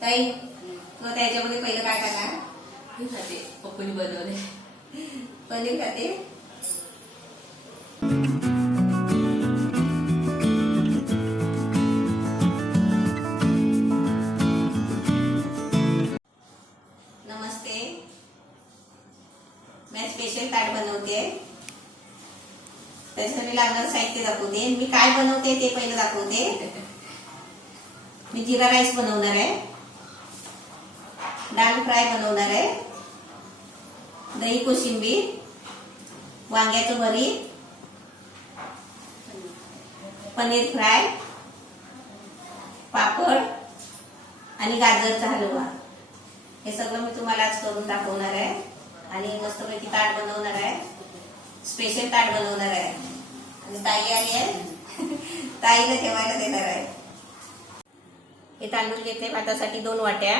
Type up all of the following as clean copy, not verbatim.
ताई तो त्याच्यामध्ये पहिलं काय टाका? हे खाते पप्पूनी बनवले पनीर खाते. नमस्ते. मैं स्पेशल ताट बनवते. त्याच्यासाठी लागणारं साहित्य दाखवते. मी काय बनवते ते पहिलं दाखवते. मी जिरा राईस बनवणार आहे, दाल फ्राय बनवणार आहे, दही कोशिंबीर, वांग्याचं भरीत, पनीर फ्राय, पापड आणि गाजरचा हलवा. हे सगळं मी तुम्हाला आज करून दाखवणार आहे आणि मस्तपैकी ताट बनवणार आहे. स्पेशल ताट बनवणार आहे आणि ताई आली आहे ताईला ठेवायला देणार आहे. हे तांदूळ घेतले भातासाठी 2 वाट्या.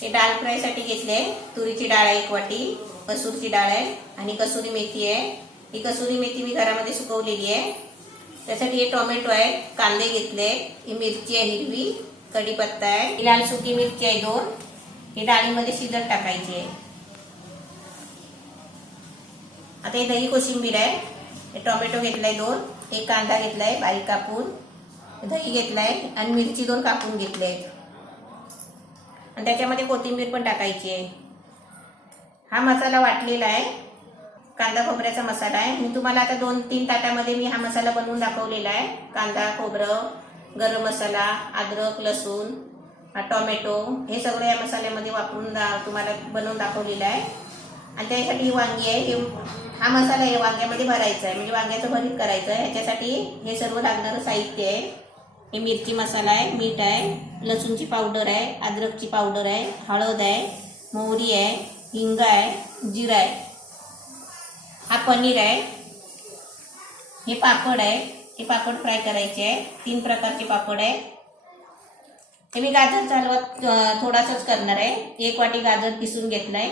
हे डाळ फ्राय साठी घेतले तुरीची डाळ 1 वाटी, मसूरची डाळ आहे आणि कसुरी मेथी आहे. ही कसुरी मेथी मी घरामध्ये सुकवलेली आहे. त्यासाठी हे टोमॅटो आहे, कांदे घेतले, ही मिरची आहे हिरवी, कढीपत्ता आहे, ही लाल सुकी मिरची आहे 2. ही डाळीमध्ये शिजत टाकायची आहे. आता हे दही कोशिंबीर आहे. हे टोमॅटो घेतलाय 2, एक कांदा घेतलाय बारीक कापून, दही घेतलाय आणि मिरची 2 कापून घेतले आणि त्याच्यामध्ये कोथिंबीर पण टाकायची आहे. हा मसाला वाटलेला आहे, कांदा खोबऱ्याचा मसाला आहे. मी तुम्हाला आता 2-3 ताटामध्ये मी हा मसाला बनवून दाखवलेला आहे. कांदा खोबरं, गरम मसाला, अद्रक लसूण, टोमॅटो हे सगळं या मसाल्यामध्ये वापरून तुम्हाला बनवून दाखवलेलं आहे. आणि त्यासाठी ही वांगी आहे. हा मसाला या वांग्यामध्ये भरायचा आहे, म्हणजे वांग्याचं भरीत करायचं आहे. ह्याच्यासाठी हे सर्व लागणारं साहित्य आहे. हे मिरची मसाला आहे, मीठ आहे, लसूणची पावडर आहे, अद्रकची पावडर आहे, हळद आहे, मोहरी आहे, हिंग आहे, जिरा आहे. हा पनीर आहे. हे पापड आहे, हे पापड फ्राय करायचे आहे. 3 प्रकारचे पापड आहे. हे मी गाजरचा हलवा थोडासाच करणार आहे. 1 वाटी गाजर किसून घेतलाय,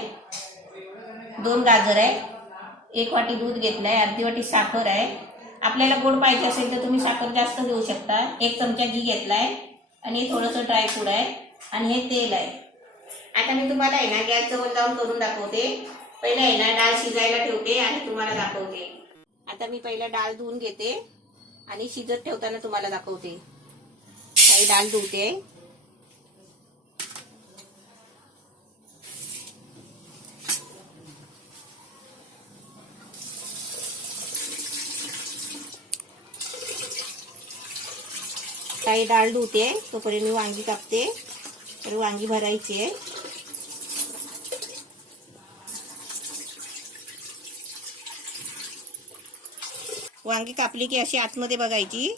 2 गाजर आहे, 1 वाटी दूध घेतलाय, अर्धी वाटी साखर आहे. आपल्याला गोड पाहिजे असेल तर तुम्ही साखर जास्त घेऊ शकता. 1 चमचा घी घेतलाय आणि थोडंसं ड्रायफ्रूट आहे आणि हे तेल आहे. आता मी तुम्हाला आहे ना गॅस जवळ जाऊन करून दाखवते. पहिला आहे ना डाळ शिजायला ठेवते आणि तुम्हाला दाखवते. आता मी पहिला डाळ धुवून घेते आणि शिजत ठेवताना तुम्हाला दाखवते. काही डाळ धुवते. काही डाळ धुते तोपर्यंत मी वांगी कापते. तर वांगी भरायची आहे. वांगी कापली की अशी आतमध्ये बघायची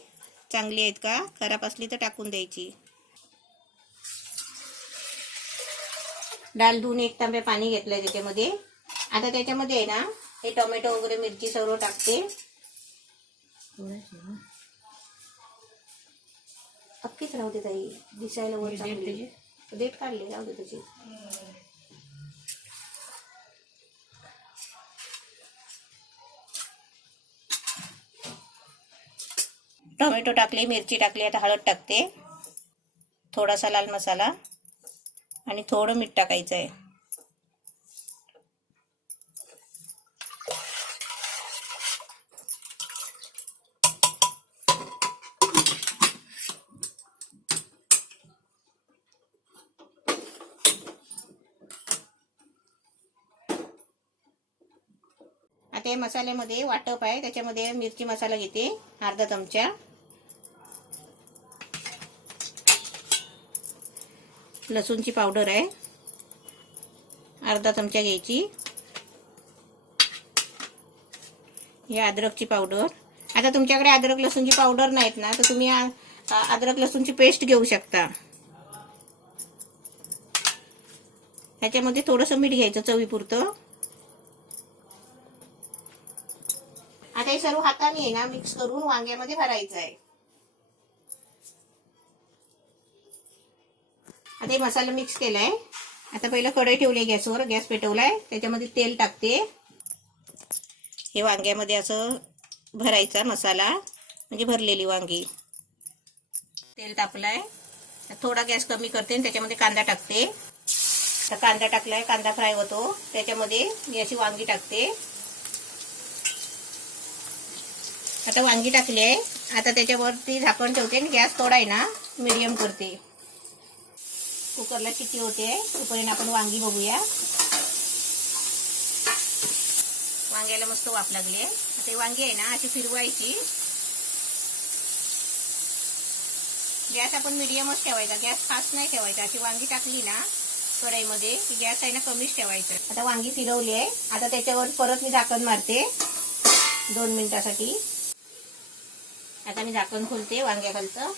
चांगली आहेत का, खराब असली तर टाकून द्यायची. डाळ धुवून 1 तांब्या पाणी घेतलंय त्याच्यामध्ये. आता त्याच्यामध्ये आहे ना हे टोमॅटो वगैरे मिरची सर्व टाकते. अख्खीच राहू दे ताई, दिसायला वर चांगली. डेट काढले राहू दे त्याची. टोमॅटो टाकले, मिरची टाकली. आता हळद टाकते, थोडासा लाल मसाला आणि थोडं मीठ टाकायचं आहे. आता या मसाल्यामध्ये वाटप आहे. त्याच्यामध्ये मिरची मसाला घेते अर्धा चमचा, लसूणची पावडर आहे अर्धा चमचा घ्यायची, ही अद्रकची पावडर. आता तुमच्याकडे अद्रक लसूणची पावडर नाहीत ना तर तुम्ही अद्रक लसूणची पेस्ट घेऊ शकता. ह्याच्यामध्ये थोडंसं मीठ घ्यायचं चवीपुरतं. आता हे सर्व हाताने आहे ना मिक्स करून वांग्यामध्ये भरायचं आहे. आता हे मसाला मिक्स केलाय. आता पहिलं कढई ठेवली गॅसवर, गॅस पेटवलाय, त्याच्यामध्ये तेल टाकते. हे वांग्यामध्ये असं भरायचा मसाला, म्हणजे भरलेली वांगी. तेल तापलाय, थोडा गॅस कमी करते आणि त्याच्यामध्ये कांदा टाकते. आता कांदा टाकलाय, कांदा फ्राय होतो. त्याच्यामध्ये मी अशी वांगी टाकते. आता वांगी टाकली आहे. आता त्याच्यावरती झाकण ठेवते आणि गॅस थोडा आहे ना मीडियम करते. कुकरला शिट्टी होते तोपर्यंत आपण वांगी बघूया. वांग्याला मस्त वाफ लागली आहे. आता ही वांगी आहे ना अशी फिरवायची. गॅस आपण मीडियमच ठेवायचा, गॅस फास्ट नाही ठेवायचा. अशी वांगी टाकली ना कढईमध्ये की गॅस आहे ना कमीच ठेवायचा. आता वांगी फिरवली आहे. आता त्याच्यावर परत मी झाकण मारते 2 मिनिटासाठी. आता मी झाकण खोलते वांग्याखालचं.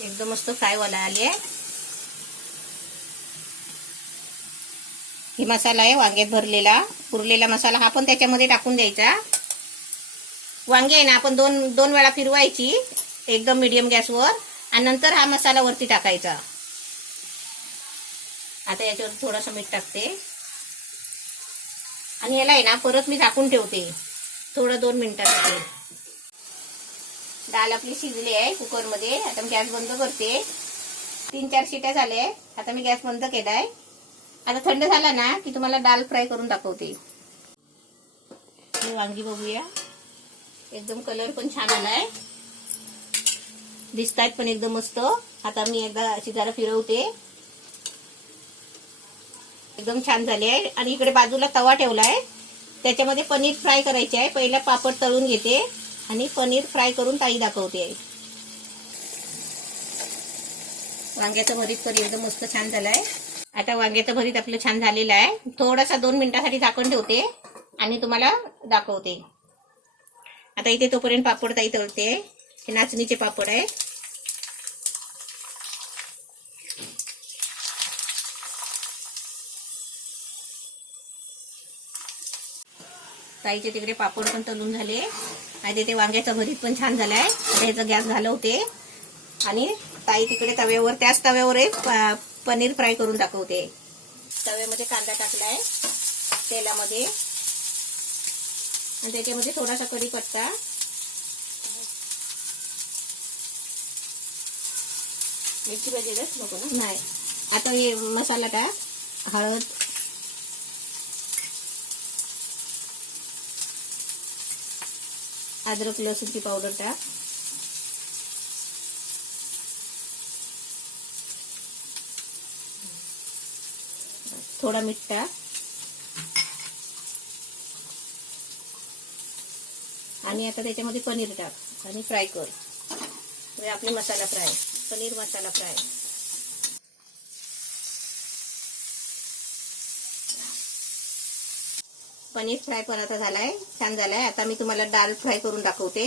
एकदम मस्त फ्राय व्हायला आली आहे. ही मसाला आहे वांग्यात भरलेला, उरलेला मसाला हा पण त्याच्यामध्ये टाकून द्यायचा. वांगी आहे ना आपण दोन वेळा फिरवायची एकदम मीडियम गॅसवर आणि नंतर हा मसाला वरती टाकायचा. आता याच्यावर थोडंसं मीठ टाकते आणि याला आहे ना परत मी झाकून ठेवते थोडं 2 मिनिटांसाठी. डाळ आपली शिजली आहे कुकरमध्ये. आता मी गॅस बंद करते. 3-4 शिट्या झाल्या. आता मी गॅस बंद केलाय. आता थंड झाला ना की तुम्हाला डाळ फ्राय करून दाखवते. वांगी बघूया. एकदम कलर पण छान आलाय, दिसतायत पण एकदम मस्त. आता मी एकदा अशी जरा फिरवते. एकदम छान झाली आहे. आणि इकडे बाजूला तवा ठेवलाय, त्याच्यामध्ये पनीर फ्राय करायचे आहे. पहिला पापड तळून घेते आणि पनीर फ्राय करून ताई दाखवते. वांग्याचं भरीत पण एकदम मस्त छान झालंय. आता वांग्याचं भरीत आपलं छान झालेलं आहे. थोडासा 2 मिनिटासाठी झाकण ठेवते आणि तुम्हाला दाखवते. आता इथे तोपर्यंत पापड ताई तळते. हे नाचणीचे पापड आहे. ताईचे तिकडे पापड पण तळून झाले आणि तिथे वांग्याचं भरीत पण छान झालाय. त्याचा गॅस घालवते आणि ताई तिकडे तव्यावर, त्याच तव्यावर पनीर फ्राय करून दाखवते. तव्यामध्ये कांदा टाकलाय तेलामध्ये आणि त्याच्यामध्ये थोडासा कढीपत्ता, मिरची पाहिजेच नको ना, नाही. आता हे मसाला टाक, हळद, अद्रक लसूणची पावडर टाक, थोडा मीठ टाक आणि आता त्याच्यामध्ये पनीर टाक आणि फ्राय कर. म्हणजे आपली मसाला fry, paneer masala fry. Paneer fry पण आता झालाय, छान झालाय. आता मी तुम्हाला डाळ फ्राय करून दाखवते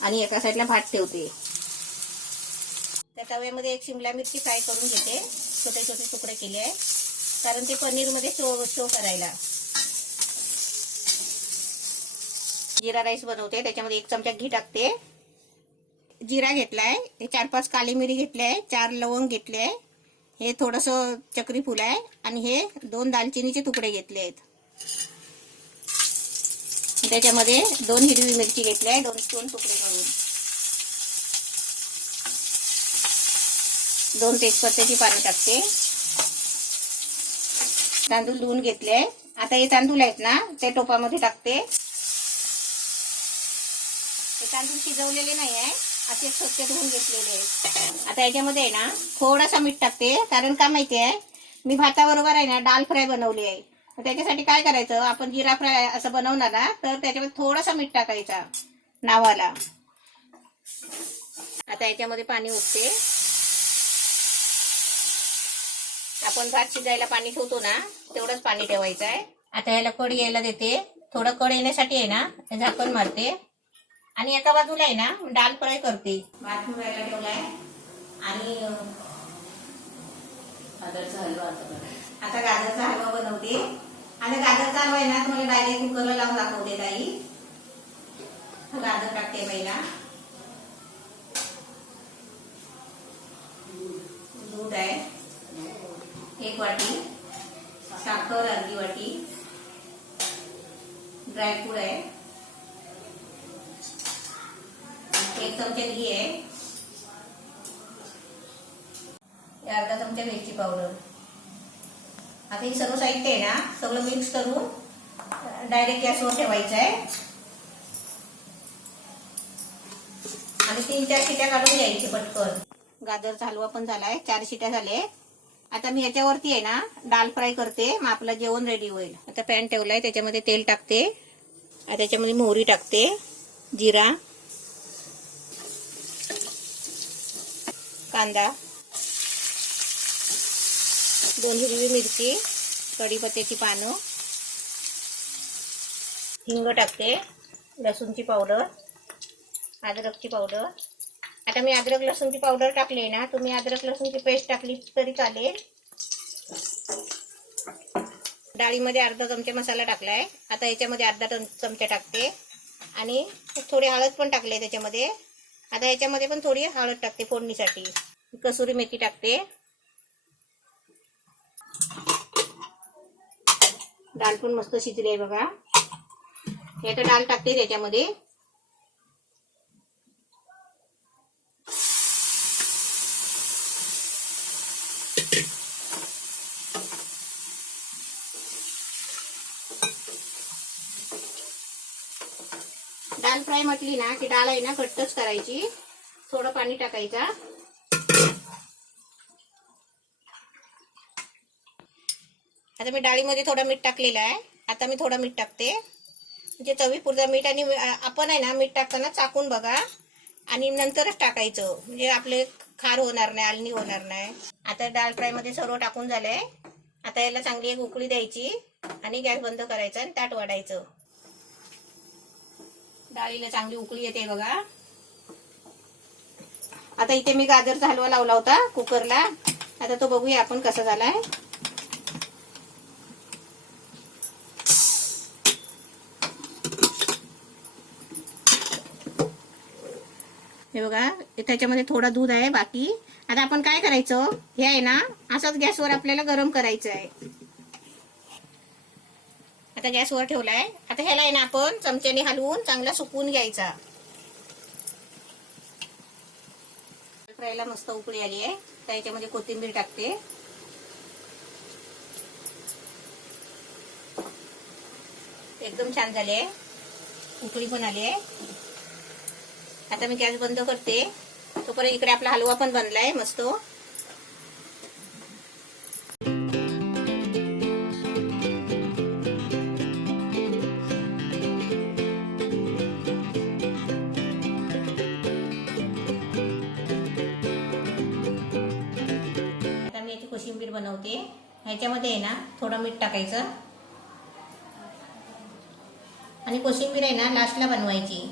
आणि एका साईडला भात ठेवते. त्या तव्यामध्ये एक शिमला मिरची फ्राय करून घेते, छोटे छोटे तुकडे केले आहे कारण ते पनीर मध्ये शो करायला. जिरा राईस बनवते, त्याच्यामध्ये 1 चमचा घी टाकते. जिरा घेतलाय, हे 4-5 काली मिरी घेतले, 4 लवंग घेतले, हे थोडंसं चक्री फूल आहे आणि हे 2 दालचिनीचे तुकडे घेतले आहेत. त्याच्यामध्ये 2 हिरवी मिरची घेतल्या, 2 तुकडे करून, 2 तेजपत्त्याची पानं टाकते. तांदूळ धुवून घेतले. आता हे तांदूळ आहेत ना ते टोपामध्ये टाकते. हे तांदूळ शिजवलेले नाही आहे, असे स्वच्छ धुवून घेतलेले आहेत. आता याच्यामध्ये आहे ना थोडासा मीठ टाकते, कारण का माहिती आहे मी भाताबरोबर आहे ना डाळ फ्राय बनवली आहे. त्याच्यासाठी काय करायचं, आपण जिरा फ्राय असं बनवणार ना तर त्याच्यामध्ये थोडासा मीठ टाकायचा नावाला. आता याच्यामध्ये पाणी उठते. आपण भात शिजायला पाणी ठेवतो ना तेवढंच पाणी ठेवायचं आहे. आता याला कढी यायला देते. थोडं कढ येण्यासाठी आहे ना झाकण मारते आणि एका बाजूला आहे ना डाळ फ्राय करते. भात मुरायला ठेवलाय आणि गाजरचा हलवा आता गाजरचा हलवा बनवते. आणि गाजरचा हलवा आहे ना तुम्हाला डायरेक्ट कुकरला लावून दाखवते ताई. गाजर टाकते पहिला, दूध आहे 1 वाटी, साखर अर्धी वाटी, ड्रायफ्रूट आहे, 1 चमचा घी आहे, अर्धा चमचा वेलची पावडर. आता ही सर्व साहित्य आहे ना सगळं मिक्स करून डायरेक्ट गॅसवर ठेवायचं आहे आणि 3-4 शिट्या काढून घ्यायची पटकन. गाजरचा हलवा पण झालाय, 4 शिट्या झाले. आता मी याच्यावरती आहे ना डाल फ्राय करते, मग आपलं जेवण रेडी होईल. आता पॅन ठेवलाय, त्याच्यामध्ये तेल टाकते, त्याच्यामध्ये मोहरी टाकते, जिरा, कांदा, 2 हिरवी मिरची, कढीपत्त्याची पानं, हिंग टाकते, लसूणची पावडर, अद्रकची पावडर. आता मी अद्रक लसूणची पावडर टाकली ना, तुम्ही अद्रक लसूणची पेस्ट टाकली तरी चालेल. डाळीमध्ये अर्धा चमचा मसाला टाकलाय. आता याच्यामध्ये अर्धा चमचा टाकते आणि थोडी हळद पण टाकली त्याच्यामध्ये. आता याच्यामध्ये पण थोडी हळद टाकते फोडणीसाठी. कसुरी मेथी टाकते. डाळ पण मस्त शिजली आहे बघा. आता डाळ टाकते त्याच्यामध्ये. डाळ फ्राय म्हटली ना की डाळ आहे ना कट्टच करायची, थोडं पाणी टाकायचं. आता मी डाळीमध्ये थोडं मीठ टाकलेलं आहे. आता मी थोडं मीठ टाकते, म्हणजे चवीपुरतं मीठ. आणि आपण आहे ना मीठ टाकताना चाकून बघा आणि नंतरच टाकायचं, म्हणजे आपले खार होणार नाही, आलणी होणार नाही. आता डाळ फ्राय मध्ये सर्व टाकून झालंय. आता याला चांगली एक उकळी द्यायची आणि गॅस बंद करायचा आणि ताट वाढायचं. डाळीला चांगली उकळी येते बघा. आता इथे मी गाजरचा हलवा लावला होता कुकरला. आता तो बघूया आपण कसा झालाय. हे बघा, त्याच्यामध्ये थोडा दूध आहे बाकी. आता आपण काय करायचं, हे आहे ना असंच गॅसवर आपल्याला गरम करायचं आहे. आता गॅसवर ठेवलाय. आता ह्याला आहे ना आपण चमच्याने हलवून चांगला सुकवून घ्यायचा. फ्रायला मस्त उकळी आली आहे. तर याच्यामध्ये कोथिंबीर टाकते. एकदम छान झाली आहे, उकळी पण आली आहे. आता मी गॅस बंद करते. तोपर्यंत इकडे आपला हलवा पण बनलाय मस्त. आता मी याची कोशिंबीर बनवते. ह्याच्यामध्ये आहे ना थोडं मीठ टाकायचं आणि कोशिंबीर आहे ना लास्टला बनवायची.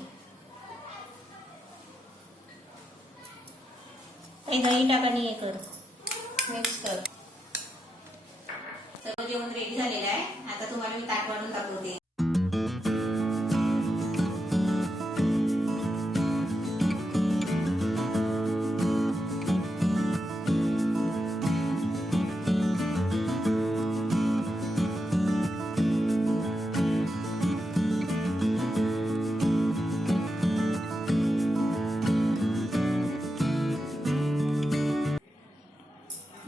दही टाकाने हे कर, मिक्स कर. सर्व जेवण रेडी झालेलं आहे. आता तुम्हाला मी ताट वाढून दाखवते.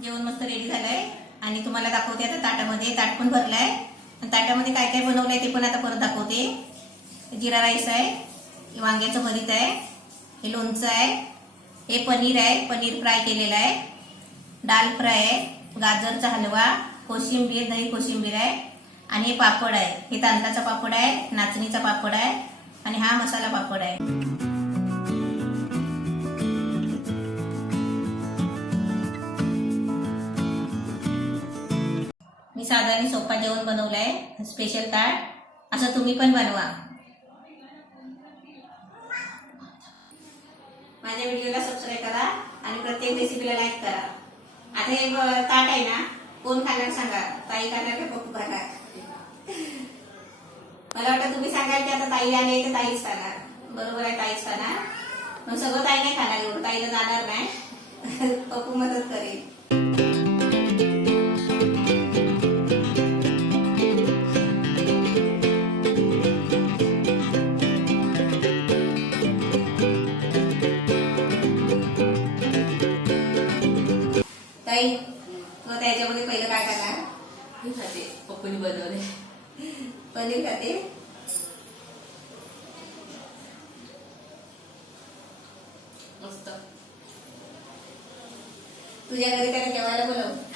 जेवण मस्त रेडी झालंय आणि तुम्हाला दाखवते आता ताटामध्ये. ताट पण भरलाय आणि ताटामध्ये काय काय बनवलंय ते पण आता परत दाखवते. जिरा राईस आहे, वांग्याचं भरीत आहे, हे लोणचं आहे, हे पनीर आहे, पनीर फ्राय केलेलं आहे, डाळ फ्राय आहे, गाजरचा हलवा, कोशिंबीर, दही कोशिंबीर आहे आणि हे पापड आहे. हे तांदळाचा पापड आहे, नाचणीचा पापड आहे आणि हा मसाला पापड आहे. मी साधा आणि सोपा जेवण बनवलंय, स्पेशल ताट. असं तुम्ही पण बनवा. माझ्या व्हिडिओला सबस्क्राईब करा आणि प्रत्येक रेसिपीला लाईक करा. आता हे ताट आहे ना कोण खाणार सांगा, ताई खाणार का पप्पू खाणार? मला वाटतं तुम्ही सांगाल की आता ताई आले तर ताईच खाणार. बरोबर आहे, ताईच खाणार. मग सगळं ताई नाही खाणार, एवढं ताईला जाणार नाही. पप्पू मदत करेल. मग त्याच्यामध्ये पहिलं काय टाका? हे खाते पप्पूने बनवले. पनीर खाते. मस्त. तुझ्या घरी त्याला जेवायला बोलव.